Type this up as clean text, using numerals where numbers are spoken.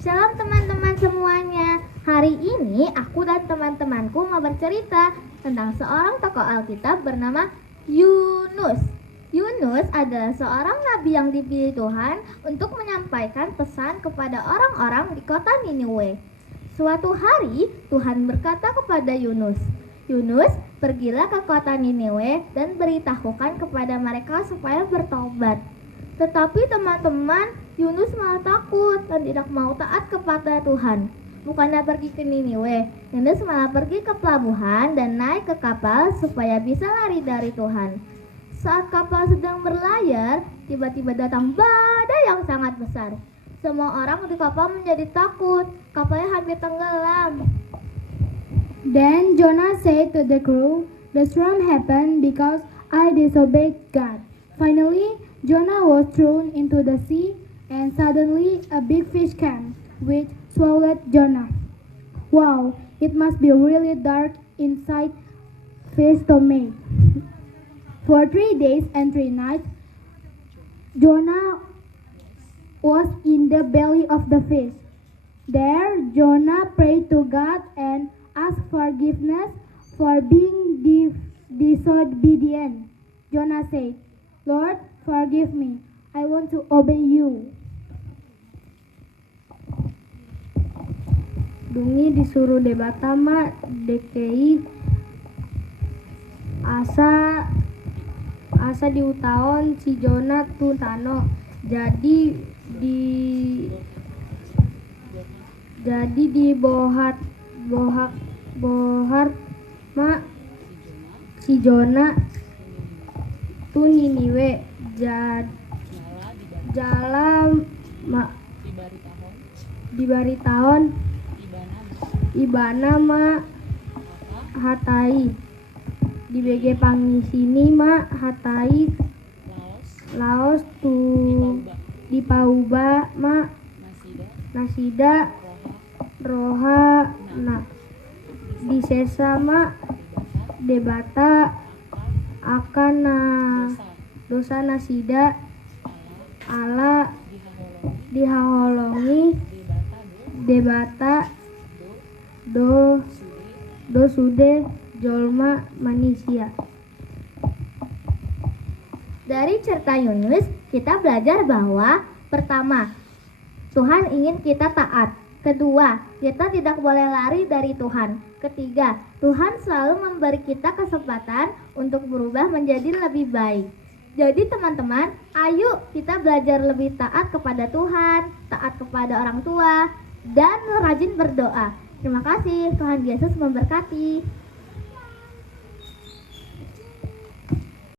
Shalom teman-teman semuanya. Hari ini aku dan teman-temanku mau bercerita tentang seorang tokoh Alkitab bernama Yunus. Yunus adalah seorang nabi yang dipilih Tuhan untuk menyampaikan pesan kepada orang-orang di kota Niniwe. Suatu hari Tuhan berkata kepada Yunus, "Yunus, pergilah ke kota Niniwe dan beritahukan kepada mereka supaya bertobat." Tetapi teman-teman, Yunus malah takut dan tidak mau taat kepada Tuhan. Bukannya pergi ke Niniwe, Yunus malah pergi ke pelabuhan dan naik ke kapal supaya bisa lari dari Tuhan. Saat kapal sedang berlayar, tiba-tiba datang badai yang sangat besar. Semua orang di kapal menjadi takut, kapalnya hampir tenggelam. Then Jonah said to the crew, "The storm happened because I disobeyed God." Finally, Jonah was thrown into the sea, and suddenly a big fish came, which swallowed Jonah. Wow, it must be really dark inside fish stomach. For 3 days and 3 nights, Jonah was in the belly of the fish. There, Jonah prayed to God and asked forgiveness for being disobedient. Jonah said, "Lord, forgive me. I want to obey you." Dungi disuruh debata mak dekei asa diutaon si Jonah tu tano jadi di bohar mak si Jonah tu Niniwe jalan mak dibaritaon ibana mak hatai di BG pangisini mak hatai laos tu di pauba mak nasida roha na di sesa mak debata akan na dosa nasida ala dihaholongi debata do sude jolma manusia. Dari cerita Yunus, kita belajar bahwa pertama, Tuhan ingin kita taat. Kedua, kita tidak boleh lari dari Tuhan. Ketiga, Tuhan selalu memberi kita kesempatan untuk berubah menjadi lebih baik. Jadi teman-teman, ayo kita belajar lebih taat kepada Tuhan, taat kepada orang tua, dan rajin berdoa. Terima kasih, Tuhan Yesus memberkati.